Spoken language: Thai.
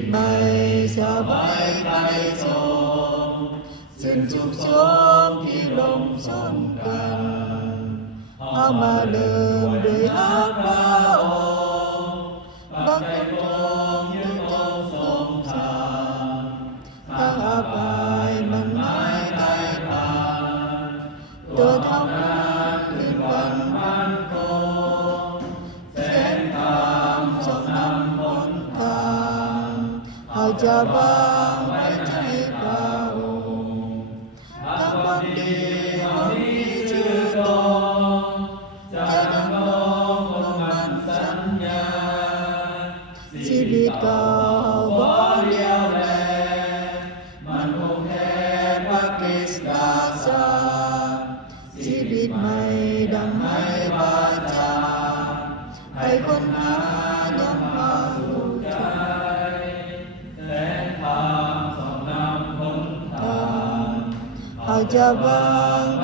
ตใหม่สบายใจสมสิ้นสุขสมที่ลมสมกันเอามาเดิมด้วยฮักพระองค์บังใจตรงยึดตรงสมทางทั้งอาภัยมันหมายใต้ตาตัวเท่านั้นถึงวันมันคงแสงธรรมส่องนำหนทางเอาจะวางไว้ใจพระองค์ทำความดีเอามีชื่อตรงจะดำรงคงมันสัญญาชีวิตเก่าบ่เลี้ยวแลมันคงแท้พระกฤษฎาสาชีวิตใหม่ดังให้วาจาให้คนหายังมาสุขใจแสงธรรมส่องนำหนทางเอาจะวาง